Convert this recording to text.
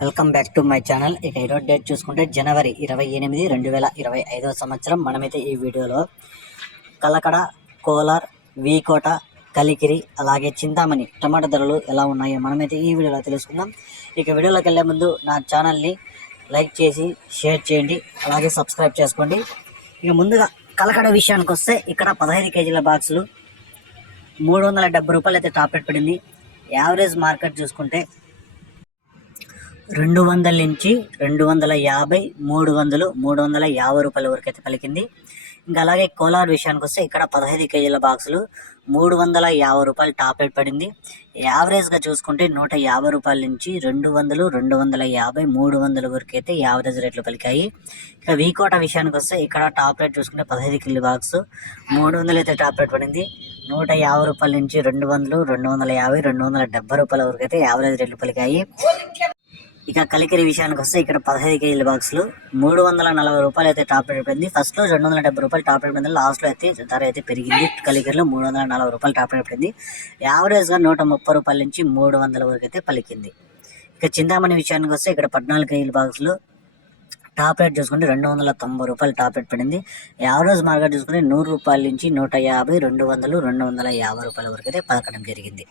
Welcome back to my channel. ఇక ఈరోజు date చూసుకుంటే జనవరి ఇరవై ఎనిమిది రెండు వేల ఇరవై ఐదవ సంవత్సరం. మనమైతే ఈ వీడియోలో కలకడ కోలార్ వీకోట కలికిరి అలాగే చింతామణి టమాటా ధరలు ఎలా ఉన్నాయో మనమైతే ఈ వీడియోలో తెలుసుకుందాం. ఇక వీడియోలోకి వెళ్ళే ముందు నా ఛానల్ని లైక్ చేసి షేర్ చేయండి అలాగే సబ్స్క్రైబ్ చేసుకోండి. ఇక ముందుగా కలకడ విషయానికి వస్తే ఇక్కడ పదహైదు కేజీల బాక్సులు మూడు వందల డెబ్బై రూపాయలు అయితే టాప్ రేట్ పడింది. యావరేజ్ మార్కెట్ చూసుకుంటే రెండు వందల నుంచి రెండు వందల యాభై మూడు వందలు మూడు వందల యాభై రూపాయల వరకు అయితే పలికింది. ఇంకా అలాగే కోలార్ విషయానికి వస్తే ఇక్కడ పదహైదు కేజీల బాక్సులు మూడు వందల యాభై రూపాయలు టాప్ రేట్ పడింది. యావరేజ్గా చూసుకుంటే నూట యాభై రూపాయల నుంచి రెండు వందలు రెండు వందల యాభై మూడు వందల వరకు అయితే యావరేజ్ రేట్లు పలికాయి. ఇక వీకోట విషయానికి వస్తే ఇక్కడ టాప్ రేట్ చూసుకుంటే పదహైదు కిలో బాక్స్ మూడు వందలు అయితే టాప్ రేట్ పడింది. నూట యాభై రూపాయల నుంచి రెండు వందలు రెండు వందల యాభై రెండు వందల డెబ్బై రూపాయల వరకు అయితే యావరేజ్ రేట్లు పలికాయి. ఇక కలికిరి విషయానికి వస్తే ఇక్కడ పదహైదు కేజీల బాక్సులు మూడు వందల నలభై రూపాయలు అయితే టాప్ రేట్ పడింది ఫస్ట్లో రెండు వందల డెబ్బై రూపాయలు టాప్ రేట్ పడింది లాస్ట్లో అయితే ధర అయితే పెరిగింది. కలికిరిలో మూడు వందల నలభై రూపాయలు టాప్ రేట్ పడింది యావరేజ్గా నూట ముప్పై రూపాయల నుంచి మూడు వందల వరకు అయితే పలికింది. ఇక చింతామణి విషయానికి వస్తే ఇక్కడ పద్నాలుగు కేజీల బాక్సులు టాప్ రేట్ చూసుకుంటే రెండు వందల తొంభై రూపాయలు టాప్ రేట్ పడింది యావరేజ్ మార్కెట్ చూసుకుంటే నూరు రూపాయల నుంచి నూట యాభై రెండు వందలు రెండు వందల యాభై రూపాయల వరకు అయితే పలకడం జరిగింది.